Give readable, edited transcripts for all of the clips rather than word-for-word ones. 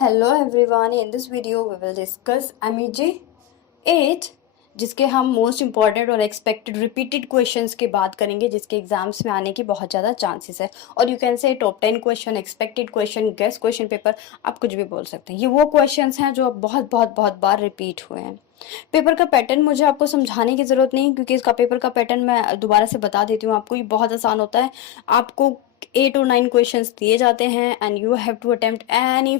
Hello everyone, in this video we will discuss MEG 8 जिसके हम most important और expected repeated questions की बात करेंगे जिसके एग्जाम्स में आने की बहुत ज़्यादा चांसेस है और you can say top 10 question, expected question, guest question paper, आप कुछ भी बोल सकते हैं। ये वो क्वेश्चंस हैं जो बहुत बहुत बहुत बार रिपीट हुए हैं। पेपर का पैटर्न मुझे आपको समझाने की ज़रूरत नहीं क्योंकि इसका पेपर का पैटर्न मैं दोबारा से बता देती हूँ आपको। ये बहुत आसान होता है। आपको 8 और 9 क्वेश्चंस दिए जाते हैं and you have to attempt any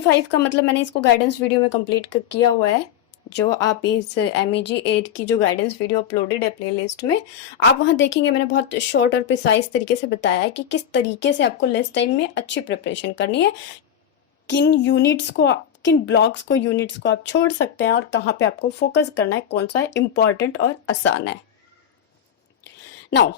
5 का मतलब मैंने इसको गाइडेंस वीडियो में कंप्लीट किया हुआ है। जो आप इस MEG 8 की जो गाइडेंस वीडियो अपलोडेड है प्लेलिस्ट में, आप वहां देखेंगे मैंने बहुत शॉर्ट और प्रिसाइज तरीके से बताया है कि किस तरीके से आपको लेस टाइम में अच्छी प्रिपरेशन करनी है, किन ब्लॉक्स को यूनिट्स को आप छोड़ सकते हैं और कहाँ पे आपको फोकस करना है, कौन सा इम्पॉर्टेंट और आसान है। नाउ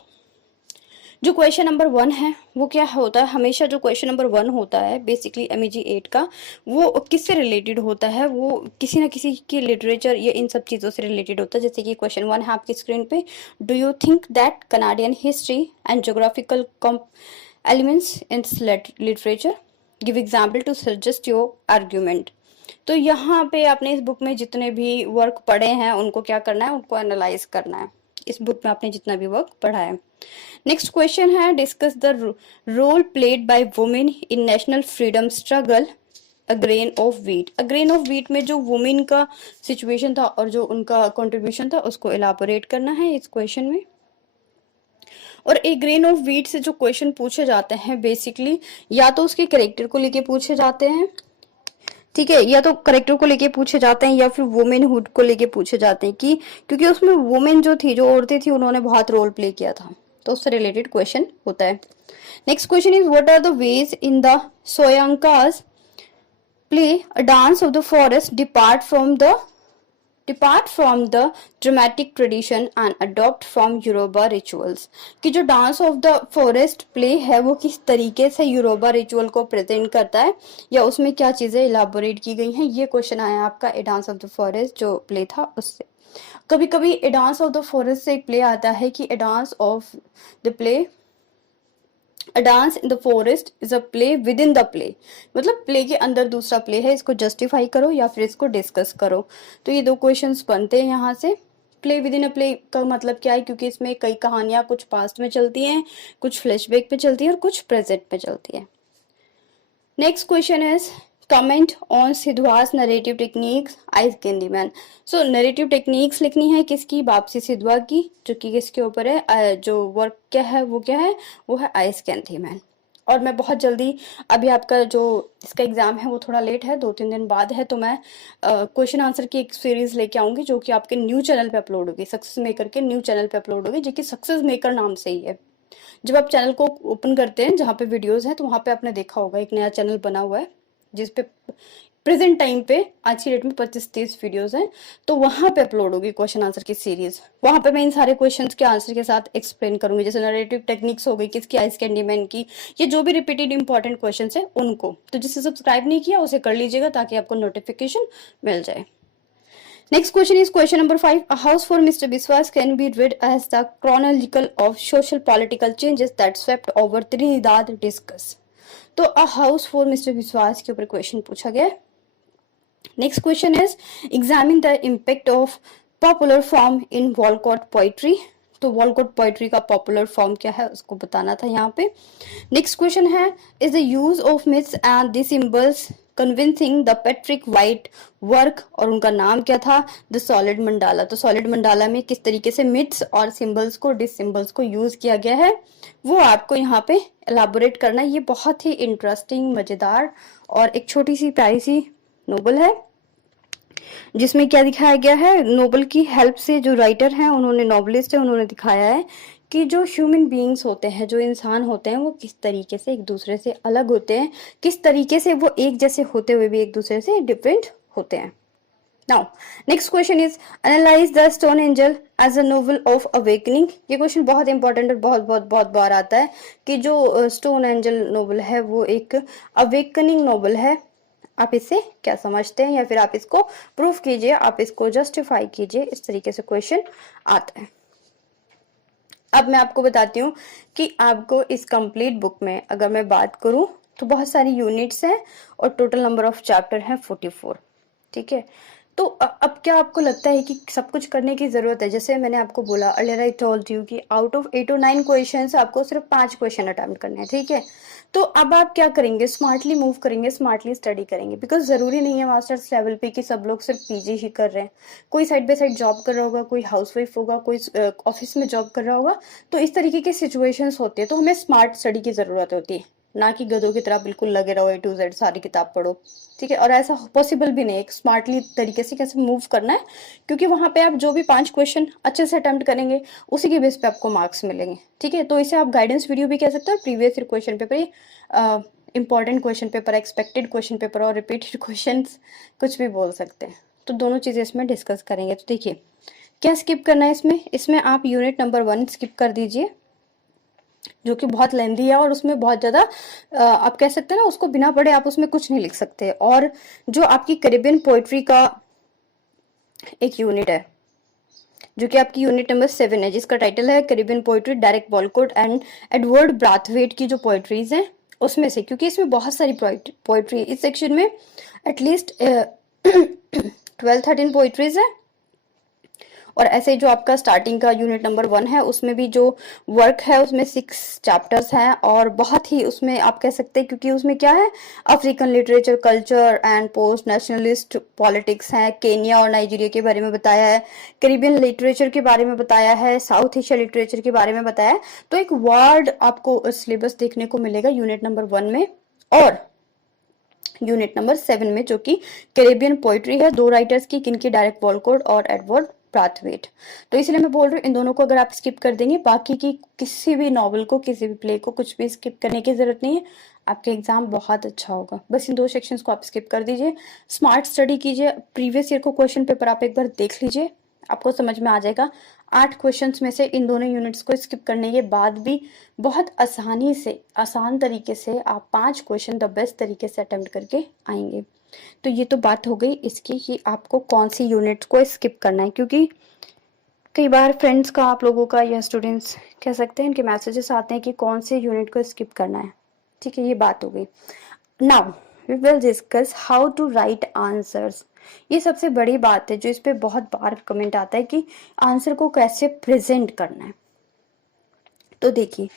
जो क्वेश्चन नंबर 1 है वो क्या होता है, हमेशा जो क्वेश्चन नंबर 1 होता है बेसिकली MEG 8 का, वो किससे रिलेटेड होता है, वो किसी ना किसी की लिटरेचर या इन सब चीज़ों से रिलेटेड होता है। जैसे कि क्वेश्चन 1 है आपकी स्क्रीन पे, do you think that Canadian history and geographical elements in literature, give example to suggest your argument. तो यहाँ पे आपने इस बुक में जितने भी वर्क पढ़े हैं उनको क्या करना है, उनको एनालाइज करना है। इस बुक में आपने जितना भी वर्क पढ़ा है। नेक्स्ट क्वेश्चन है, discuss the role played by women in national freedom struggle a grain of wheat. A grain of wheat में जो वुमेन का सिचुएशन था और जो उनका कंट्रीब्यूशन था उसको एलाबोरेट करना है इस क्वेश्चन में। और एक ग्रेन ऑफ व्हीट से जो क्वेश्चन पूछे जाते हैं बेसिकली या तो उसके कैरेक्टर को लेके पूछे जाते हैं, ठीक है, या तो करेक्टर को लेके पूछे जाते हैं या फिर वुमेनहुड को लेके पूछे जाते हैं कि क्योंकि उसमें वुमेन जो थी, जो औरतें थी, उन्होंने बहुत रोल प्ले किया था, तो उससे रिलेटेड क्वेश्चन होता है। Next question is what are the ways in the Soyinka's play a dance of the forest depart from the dramatic tradition and adopt from Yoruba rituals. कि जो dance of the forest play है वो किस तरीके से यूरोबा ritual को present करता है या उसमें क्या चीजें इलाबोरेट की गई हैं, ये क्वेश्चन आया आपका a dance of the forest जो प्ले था उससे। कभी कभी a dance of the forest से एक प्ले आता है कि a dance of the play, a dance in the forest is a play within the play, मतलब प्ले के अंदर दूसरा प्ले है, इसको जस्टिफाई करो या फिर इसको डिस्कस करो। तो ये दो क्वेश्चंस बनते हैं यहाँ से। Play with in a play का मतलब क्या है, क्योंकि इसमें कई कहानियां कुछ पास्ट में चलती हैं, कुछ फ्लैशबैक पे चलती है और कुछ प्रेजेंट में चलती है। Next question is comment on Sidhwa's narrative techniques ice candy man. So narrative techniques लिखनी है किसकी, वापसी सिद्धवा की, जो कि किसके ऊपर है, जो वर्क क्या है वो है आइस कैंडी मैन। और मैं बहुत जल्दी, अभी आपका जो इसका एग्जाम है वो थोड़ा लेट है, 2-3 दिन बाद है, तो मैं क्वेश्चन आंसर की एक सीरीज लेके आऊंगी जो कि आपके न्यू चैनल पे अपलोड होगी, सक्सेस मेकर के न्यू चैनल पे अपलोड होगी, जो कि सक्सेस मेकर नाम से ही है। जब आप चैनल को ओपन करते हैं जहाँ पे वीडियोस हैं तो वहां पे आपने देखा होगा एक नया चैनल बना हुआ है जिसपे प्रेजेंट टाइम पे आज की डेट में 25-30 वीडियोस हैं, तो वहां पे अपलोड होगी क्वेश्चन आंसर की सीरीज। वहां पे मैं इन सारे क्वेश्चंस के आंसर के साथ एक्सप्लेन करूंगी, जैसे नरेटिव टेक्निक्स हो गई किसकी, आइस कैंडी मैन की, ये जो भी रिपीटेड इंपॉर्टेंट क्वेश्चंस है उनको। तो जिसे सब्सक्राइब नहीं किया उसे कर लीजिएगा ताकि आपको नोटिफिकेशन मिल जाए। Next question is question number 5. A house for Mr. Biswas can be read as the chronicle of social political changes that swept over Trinidad discuss. तो a house for Mr. Biswas के ऊपर question पूछा गया है। Next question is examine the impact of popular form in Walcott poetry. तो Walcott poetry का popular form क्या है उसको बताना था यहाँ पे। नेक्स्ट क्वेश्चन है, is the use of myths and the symbols convincing the Patrick white work, और उनका नाम क्या था, द सॉलिड मंडाला। तो सॉलिड मंडाला में किस तरीके से मिथ्स और सिंबल्स को, डिसिंबल्स को यूज किया गया है वो आपको यहाँ पे एलाबोरेट करना है। ये बहुत ही इंटरेस्टिंग, मजेदार और एक छोटी सी प्यारी सी नोबल है जिसमें क्या दिखाया गया है, नोबल की हेल्प से जो राइटर हैं उन्होंने, नॉवलिस्ट है, उन्होंने दिखाया है कि जो ह्यूमन बीइंग्स होते हैं, जो इंसान होते हैं, वो किस तरीके से एक दूसरे से अलग होते हैं, किस तरीके से वो एक जैसे होते हुए भी एक दूसरे से डिफरेंट होते हैं। Now next question is analyse the stone angel as a novel of awakening. ये क्वेश्चन बहुत इंपॉर्टेंट और बहुत बहुत बहुत बार आता है कि जो स्टोन एंजल नोवेल है वो एक अवेकनिंग नोवेल है, आप इससे क्या समझते हैं या फिर आप इसको प्रूफ कीजिए, आप इसको जस्टिफाई कीजिए, इस तरीके से क्वेश्चन आता है। अब मैं आपको बताती हूँ कि आपको इस कंप्लीट बुक में अगर मैं बात करूं तो बहुत सारी यूनिट्स हैं और टोटल नंबर ऑफ चैप्टर है 44। ठीक है, तो अब क्या आपको लगता है कि सब कुछ करने की जरूरत है? जैसे मैंने आपको बोला अर्लियर, आई टोल्ड यू कि आउट ऑफ 8 और 9 क्वेश्चंस आपको सिर्फ 5 क्वेश्चन अटेम्प्ट करने हैं। ठीक है, तो अब आप क्या करेंगे? स्मार्टली मूव करेंगे, स्मार्टली स्टडी करेंगे, बिकॉज जरूरी नहीं है मास्टर्स लेवल पे कि सब लोग सिर्फ पीजी ही कर रहे हैं। कोई साइड बाय साइड जॉब कर रहा होगा, कोई हाउसवाइफ होगा, कोई ऑफिस में जॉब कर रहा होगा। तो इस तरीके की सिचुएशंस होती है, तो हमें स्मार्ट स्टडी की जरूरत होती है, ना कि गधों की तरह बिल्कुल लगे रहो A to Z सारी किताब पढ़ो। ठीक है, और ऐसा पॉसिबल भी नहीं है। स्मार्टली तरीके से कैसे मूव करना है, क्योंकि वहां पे आप जो भी 5 क्वेश्चन अच्छे से अटेम्प्ट करेंगे उसी के बेस पे आपको मार्क्स मिलेंगे। ठीक है, तो इसे आप गाइडेंस वीडियो भी कह सकते हो, previous year question paper, important question paper, expected question paper और रिपीटेड क्वेश्चन, कुछ भी बोल सकते हैं। तो दोनों चीजें इसमें डिस्कस करेंगे। तो देखिए क्या स्किप करना है इसमें। इसमें आप यूनिट नंबर 1 स्किप कर दीजिए, जो कि बहुत लेंदी है और उसमें बहुत ज्यादा आप कह सकते हैं ना, उसको बिना पढ़े आप उसमें कुछ नहीं लिख सकते। और जो आपकी कैरिबियन पोइट्री का एक यूनिट है, जो कि आपकी यूनिट नंबर 7 है, जिसका टाइटल है Caribbean poetry, Derek Walcott and Edward Brathwaite की जो पोइट्रीज हैं उसमें से, क्योंकि इसमें बहुत सारी पोइट्री इस सेक्शन में एटलीस्ट 12-13 पोइट्रीज है। और ऐसे जो आपका स्टार्टिंग का यूनिट नंबर 1 है उसमें भी जो वर्क है उसमें 6 चैप्टर्स हैं, और बहुत ही उसमें आप कह सकते हैं, क्योंकि उसमें क्या है, African literature, culture and post nationalist politics है, केनिया और नाइजीरिया के बारे में बताया है, कैरिबियन लिटरेचर के बारे में बताया है, साउथ एशिया लिटरेचर के बारे में बताया है। तो एक वर्ड आपको सिलेबस देखने को मिलेगा यूनिट नंबर 1 में और यूनिट नंबर 7 में, जो कि कैरेबियन पोइट्री है, 2 राइटर्स की, किनकी, डायरेक्ट वॉलकोट और एडवर्ड ब्राथवेट। तो इसलिए मैं बोल रही हूँ इन दोनों को अगर आप स्किप कर देंगे, बाकी की किसी भी नॉवल को, किसी भी प्ले को, कुछ भी स्किप करने की जरूरत नहीं है। आपका एग्जाम बहुत अच्छा होगा। बस इन 2 सेक्शंस को आप स्किप कर दीजिए, स्मार्ट स्टडी कीजिए, प्रीवियस ईयर को क्वेश्चन पेपर आप एक बार देख लीजिए, आपको समझ में आ जाएगा। 8 क्वेश्चंस में से इन दोनों यूनिट्स को स्किप करने के बाद भी बहुत आसानी से, आसान तरीके से आप 5 क्वेश्चन द बेस्ट तरीके से अटेम्प्ट करके आएंगे। तो ये तो बात हो गई इसकी कि आपको कौन सी यूनिट को स्किप करना है, क्योंकि कई बार फ्रेंड्स का, आप लोगों का या स्टूडेंट्स कह सकते हैं, इनके मैसेजेस आते हैं कि कौन से यूनिट को स्किप करना है। ठीक है, ये बात हो गई। Now we will discuss how to write answers. ये सबसे बड़ी बात है जो इस पे बहुत बार कमेंट आता है कि आंसर को कैसे प्रेजेंट करना है। तो देखिए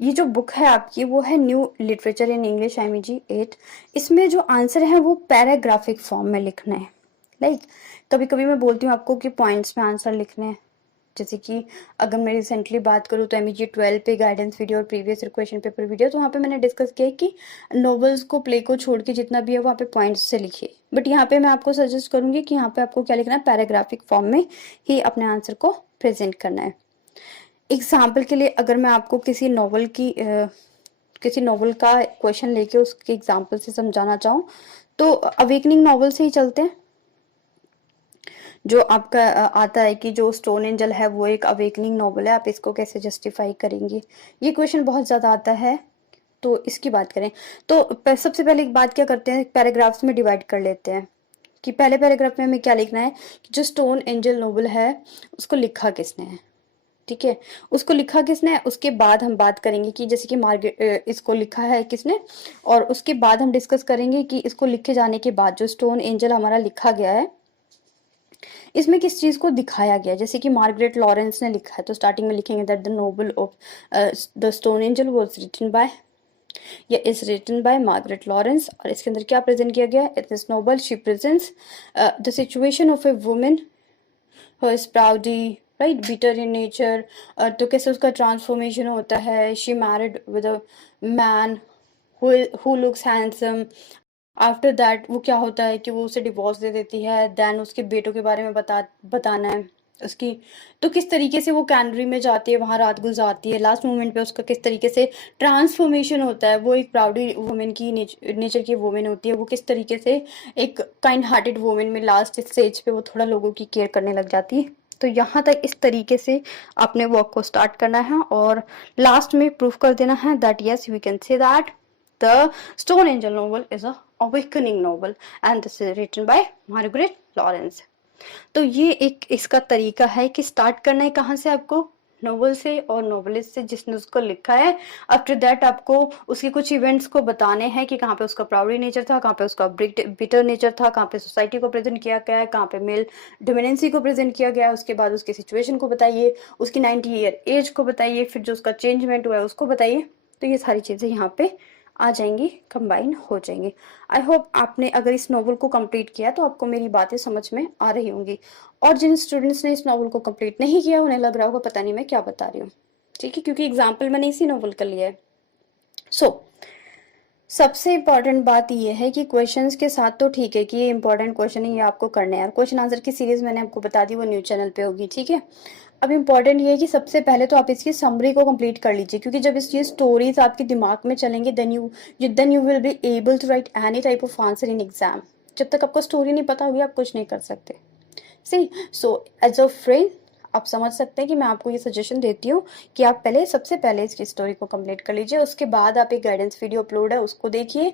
ये जो बुक है आपकी वो है new literature in English IMG 8। इसमें जो आंसर है वो पैराग्राफिक फॉर्म में लिखना है। लाइक कभी कभी मैं बोलती हूँ आपको कि पॉइंट्स में आंसर लिखने हैं, जैसे कि अगर मैं रिसेंटली बात करूँ तो MEG 12 पे गाइडेंस वीडियो और प्रीवियस क्वेश्चन पेपर वीडियो, तो वहाँ पे मैंने डिस्कस किया कि नॉवेल्स को, प्ले को छोड़ के जितना भी है वहाँ पे पॉइंट्स से लिखिए। बट यहाँ पे मैं आपको सजेस्ट करूंगी कि यहाँ पे आपको क्या लिखना है, पैराग्राफिक फॉर्म में ही अपने आंसर को प्रेजेंट करना है। एग्जाम्पल के लिए अगर मैं आपको किसी नॉवल का क्वेश्चन लेके उसके एग्जाम्पल से समझाना चाहूँ तो अवेकनिंग नॉवल से ही चलते हैं। जो आपका आता है कि जो स्टोन एंजल है वो एक अवेकनिंग नॉवल है, आप इसको कैसे जस्टिफाई करेंगे, ये क्वेश्चन बहुत ज्यादा आता है। तो इसकी बात करें तो सबसे पहले एक बात क्या करते हैं, पैराग्राफ्स में डिवाइड कर लेते हैं कि पहले पैराग्राफ में हमें क्या लिखना है कि जो स्टोन एंजल नॉवल है उसको लिखा किसने है। ठीक है, उसको लिखा किसने है, उसके बाद हम बात करेंगे कि जैसे कि मार्गरेट, इसको लिखा है किसने, और उसके बाद हम डिस्कस करेंगे कि इसको लिखे जाने के बाद जो स्टोन एंजल हमारा लिखा गया है इसमें किस चीज को दिखाया गया। जैसे कि मार्गरेट लॉरेंस ने लिखा है तो स्टार्टिंग में लिखेंगे that the novel of the stone angel was written by या is written by Margaret Laurence. और इसके अंदर क्या प्रेजेंट किया गया, in this novel she presents the situation of a woman who is proud, right, bitter in nature. तो कैसे उसका ट्रांसफॉर्मेशन होता है, she married with a man who looks handsome. After that वो क्या होता है कि वो उसे डिवोर्स दे देती है, देन उसके बेटों के बारे में बताना है उसकी। तो किस तरीके से वो कैनरी में जाती है, वहां रात गुजारती है, लास्ट मोमेंट पे उसका किस तरीके से ट्रांसफॉर्मेशन होता है, वो एक प्राउडी वुमेन की नेचर की वुमेन होती है, वो किस तरीके से एक काइंड हार्टेड वुमेन में लास्ट स्टेज पे वो थोड़ा लोगों की केयर करने लग जाती है। तो यहाँ तक इस तरीके से अपने वर्क को स्टार्ट करना है और लास्ट में प्रूफ कर देना है that yes we can say that the stone angel novel is a awakening novel and this is written by Margaret Lawrence। तो ये एक इसका तरीका है कि स्टार्ट करना है कहाँ से आपको, नोवेल से और नोवेलिस्ट से जिसने उसको लिखा है। आफ्टर दैट आपको उसके कुछ इवेंट्स को बताने हैं कि कहाँ पे उसका प्राउडी नेचर था, कहाँ पे उसका बिटर नेचर था, कहाँ पे सोसाइटी को प्रेजेंट किया गया है, कहाँ पे मेल डोमिनेंसी को प्रेजेंट किया गया है। उसके बाद उसकी सिचुएशन को बताइए, उसकी 90 ईयर एज को बताइए, फिर जो उसका चेंजमेंट हुआ है उसको बताइए। तो ये सारी चीज़ें यहाँ पे आ जाएंगी, कंबाइन हो जाएंगी। आई होप आपने अगर इस नॉवल को कंप्लीट किया तो आपको मेरी बातें समझ में आ रही होंगी, और जिन स्टूडेंट्स ने इस नॉवल को कंप्लीट नहीं किया उन्हें लग रहा होगा पता नहीं मैं क्या बता रही हूँ, ठीक है, क्योंकि एग्जाम्पल मैंने इसी नॉवल का लिया है। सबसे इम्पॉर्टेंट बात यह है कि क्वेश्चंस के साथ तो ठीक है कि ये इंपॉर्टेंट क्वेश्चन है, ये आपको करने हैं। क्वेश्चन आंसर की सीरीज मैंने आपको बता दी, वो न्यूज चैनल पे होगी, ठीक है। अब इम्पॉर्टेंट ये है कि सबसे पहले तो आप इसकी समरी को कंप्लीट कर लीजिए, क्योंकि जब इस ये स्टोरीज आपके दिमाग में चलेंगे then you will be able to write any type of answer in exam. जब तक आपको स्टोरी नहीं पता होगी आप कुछ नहीं कर सकते। सी सो एज अ फ्रेंड आप समझ सकते हैं कि मैं आपको ये सजेशन देती हूँ कि आप पहले सबसे पहले इसकी स्टोरी को कंप्लीट कर लीजिए, उसके बाद आप एक गाइडेंस वीडियो अपलोड है उसको देखिए।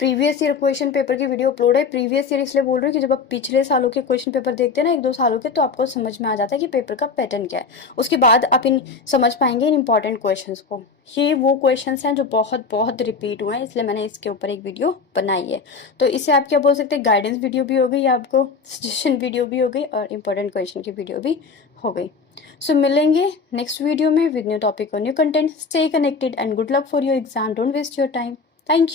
प्रीवियस ईयर क्वेश्चन पेपर की वीडियो अपलोड है। प्रीवियस ईयर इसलिए बोल रही हूँ कि जब आप पिछले सालों के क्वेश्चन पेपर देखते हैं ना, 1-2 सालों के, तो आपको समझ में आ जाता है कि पेपर का पैटर्न क्या है। उसके बाद आप इन समझ पाएंगे इन इंपॉर्टेंट क्वेश्चंस को। ये वो क्वेश्चंस हैं जो बहुत बहुत रिपीट हुए हैं, इसलिए मैंने इसके ऊपर एक वीडियो बनाई है। तो इसे आप क्या बोल सकते हैं, गाइडेंस वीडियो भी हो गई, आपको सजेशन वीडियो भी हो गई, और इंपॉर्टेंट क्वेश्चन की वीडियो भी हो गई। सो मिलेंगे नेक्स्ट वीडियो में विद न्यू टॉपिक और new content. Stay connected and good luck for your exam. Don't waste your time. Thank you.